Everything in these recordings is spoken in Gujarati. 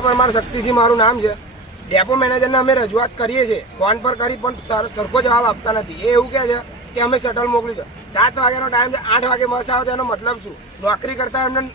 પૂરા મારા શક્તિસિંહ મારું નામ છે. ડેપો મેનેજરને અમે રજૂઆત કરીએ છીએ. ફોન પર કરી પણ સર- સરખો જવાબ આપતા નથી. એ એવું કહે છે કે અમે શટલ મોકલ્યું છે. સાત વાગ્યાનો ટાઈમ છે. આઠ વાગે બસ આવે એનો મતલબ શું? નોકરી કરતા એમને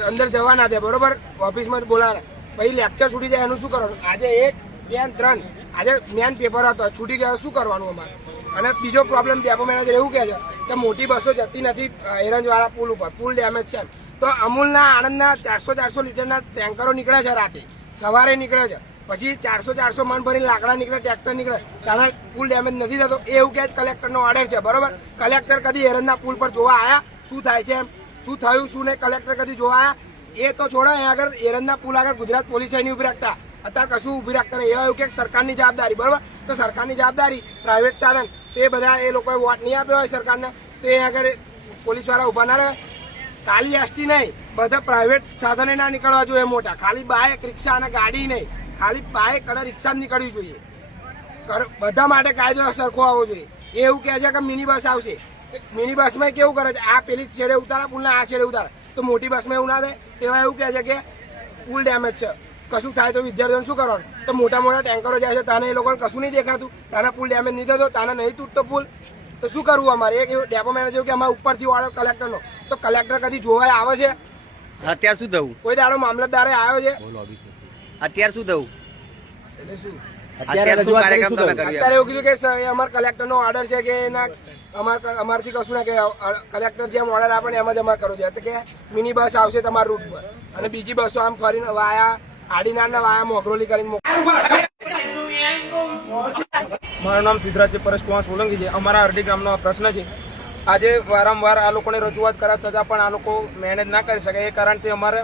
અંદર જવા ના દે. બરોબર? ઓફિસમાં બોલાવે. પછી લેક્ચર છૂટી જાય, એનું શું કરવાનું? આજે એક, બે ત્રણ. આજે મેન પેપર હતો. છૂટી ગયા, શું કરવાનું અમારે? અને બીજો પ્રોબ્લેમ ડેપો મેનેજર એવું કહે છે કે મોટી બસો જતી નથી એરંજવાળા પુલ ઉપર. પુલ ડેમેજ છે. તો અમૂલના આણંદના ચારસો ચારસો લીટરના ટેન્કરો નીકળે છે રાતે. સવારે નીકળે છે. પછી ચારસો ચારસો મણ ભરીને લાકડા નીકળે, ટ્રેક્ટર નીકળે. ત્યારે પુલ ડેમેજ નથી થતો. એ એવું કહે કલેક્ટરનો ઓર્ડર છે. બરોબર? કલેક્ટર કદી હેરનના પુલ પર જોવા આવ્યા શું થાય છે એમ? શું થયું? શું નહીં? કલેક્ટર કદી જોવા આવ્યા એ તો છોડો, અહીંયા આગળ એરંજના પુલ આગળ ગુજરાત પોલીસ નહીં ઊભી રાખતા. અત્યારે કશું ઊભી રાખતા નહીં. એવા એવું કે સરકારની જવાબદારી. બરોબર? તો સરકારની જવાબદારી પ્રાઇવેટ સાધન. તો એ બધા એ લોકોએ વોટ નહીં આપ્યો હોય સરકારને. તો એ આગળ પોલીસવાળા ઊભા ના રહે. ખાલી એસટી નહીં, બધા પ્રાઇવેટ સાધને ના નીકળવા જોઈએ મોટા. ખાલી બાઇક રિક્ષા અને ગાડી નહીં. ખાલી બાઇક અને રિક્ષા જ નીકળવી જોઈએ. બધા માટે કાયદો સરખો આવવો જોઈએ. એવું કહે છે કે મિની બસ આવશે. મિની બસમાં કેવું કરે છે? આ પેલી છેડે ઉતારે, પુલના આ છેડે ઉતારે. તો મોટી બસમાં એવું ના થાય તેવા એવું કહે છે કે પુલ ડેમેજ છે. કશું થાય તો વિદ્યાર્થીઓને શું કરવાનું? તો મોટા મોટા ટેન્કરો જાય છે. તાને એ લોકોને કશું નહીં દેખાતું. તાના પુલ ડેમેજ નહીં થતો, તાને નહીં તૂટતો પુલ. તો શું કરવું અમારે? એક ડેપો મેનેજર કે અમારે ઉપરથી વાળો કલેક્ટરનો તો કલેક્ટર કદી જોવાય આવે છે? અત્યાર શું થયું? કોઈ દાડો મામલતદારે આવ્યો છે? અત્યાર શું થયું? એટલે શું? અત્યારે શું કાર્યક્રમ તમે કર્યો? અત્યારે એવું કીધું કે સ- કલેક્ટર નો ઓર્ડર છે કે ના અમાર અમારથી કશું ના કે કલેક્ટર જેમ ઓર્ડર આપે એમ જ અમારે કરવું છે કે મિની બસ આવશે તમારા રૂટ પર. અને બીજી બસો આમ ફરીને વાયા આડીનાર ને વાયા મોગરોલી કરીને મારું નામ સિદ્ધરાજ પરેશ કુમાર સોલંકી છે. અમારા અરડી ગામનો આ પ્રશ્ન છે. આજે વારંવાર આ લોકોને રજૂઆત કર્યા છતાં પણ આ લોકો મેનેજ ના કરી શકે. એ કારણથી અમારે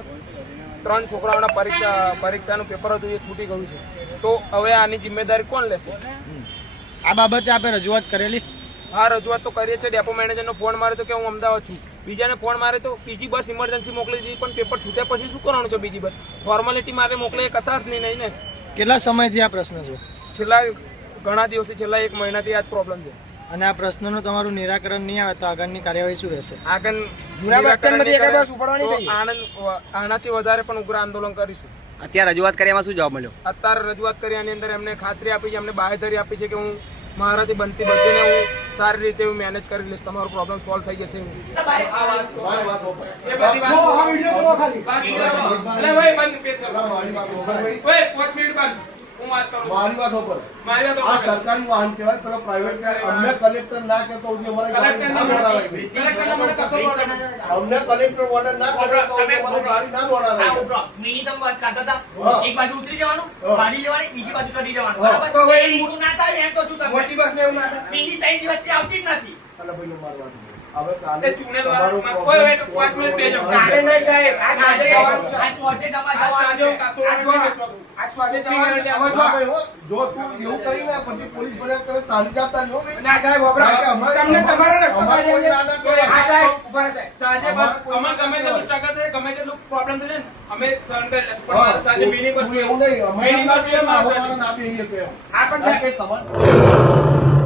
ત્રણ છોકરાઓના પરીક્ષા પરીક્ષાનું પેપર હતું એ છૂટી ગયું છે. તો હવે આની જિમ્મેદારી કોણ લેશે? આ બાબતે આપણે રજૂઆત કરેલી. હા રજૂઆત તો કરીએ છીએ. ડેપો મેનેજરનો ફોન મારે તો કે હું અમદાવાદ છું. બીજાને ફોન મારે તો બીજી બસ ઇમરજન્સી મોકલી દીધી પણ પેપર છૂટ્યા પછી શું કરવાનું છે બીજી બસ? ફોર્માલિટી મારે મોકલે અર્થ નહીં નહીં ને? કેટલા સમયથી આ પ્રશ્ન છે? છેલ્લા ઘણા દિવસથી છેલ્લા એક મહિનાથી આ જ પ્રોબ્લેમ છે. અને આ પ્રશ્નનું તમારું નિરાકરણ નહીં આવે તો આગળની કાર્યવાહી શું રહેશે? આગળ જૂના બસ સ્ટેન્ડમાંથી એક બસ ઉપાડવાની થઈ. આણંદ આનાથી વધારે પણ ઉગ્ર આંદોલન કરીશું. અત્યારે રજૂઆત કરી એમાં શું જવાબ મળ્યો? અત્યારે રજૂઆત કરી આની અંદર એમને ખાતરી આપી છે એમને બાહેધરી આપી છે કે હું મારાથી બનતી બધીને હું સારી રીતે હું મેનેજ કરી લઈશ. તમારો પ્રોબ્લેમ સોલ્વ થઈ જશે. હું વાત કરું મારી વાત ઉપર મારી વાત આ સરકારી વાહન કહેવાય સર પ્રાઇવેટ કહેવાય અમને કલેક્ટર ના કહેતો ઉજી અમારે કલેક્ટર ના દોડાવાય. કલેક્ટરનો મને કશો order અમને કલેક્ટર ઓર્ડર ના કરે તો અમારે ગાડી ના દોડાવાય. મિનિમમ બસ કાઢતા હતા એક બાજુ ઉતરી જવાનું હા. લેવાની બીજી બાજુ ચડી જવાનું. બરાબર તો એ મોટું ના થાય એમ તો છું મોટી બસ ને એવું ના થાય. મિનિ ત્રણ દિવસથી આવતી જ નથી અને ભાઈ નો મારવા દો. હવે કાલે ચૂને કોઈ હોય તો પાંચ મિનિટ બે જાઓ. કાલે નહીં સાહેબ આજ આજે જવાનું છે. આજ તમારે જવાનું. કાસો જો તું એવું કરીને પછી પોલીસ ભર્યા કરે તારી જવાબદારી હો ના સાહેબ વપરા. કારણ કે અમારે- તમને તમારો રસ્તો કાઢી કોઈ ના ના આપીએ. કરે. હા સાહેબ ઊભા રહો સાહેબ સાંજે અમારે બસ કોઈ અમે ગમે તેટલું કહેવાય. struggle ગમે તેટલું problem થશે અમે સહન કરી લઈશું. પણ એવું નહીં અમે ના. હા સાહેબ તમારે